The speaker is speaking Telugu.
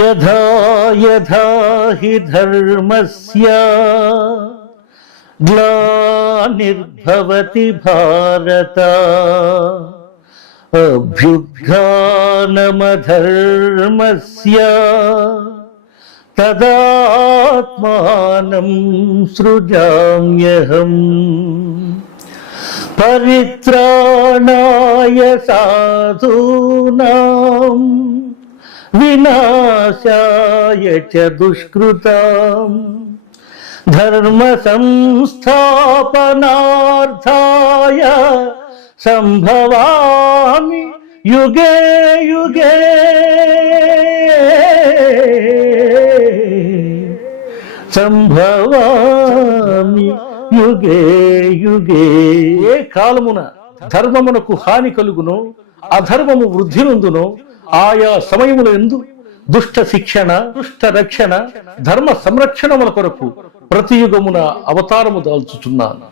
యథా యథా హి ధర్మస్య గ్లానిర్భవతి భారత అభ్యుత్థానమధర్మస్య తదాత్మానం సృజామ్యహం. పరిత్రాణాయ సాధూనాం వినాశాయ చ దుష్కృతాం ధర్మ సంస్థాపనార్థాయ సంభవామి యుగే యుగే. సంభవామి యుగే యుగే. ఏ కాలమున ధర్మమునకు హాని కలుగునో అధర్మము వృద్ధి నొందునో ఆయా సమయముల యందు దుష్ట శిక్షణ, దుష్ట రక్షణ, ధర్మ సంరక్షణముల కొరకు ప్రతి యుగమున అవతారము దాల్చుచున్నాను.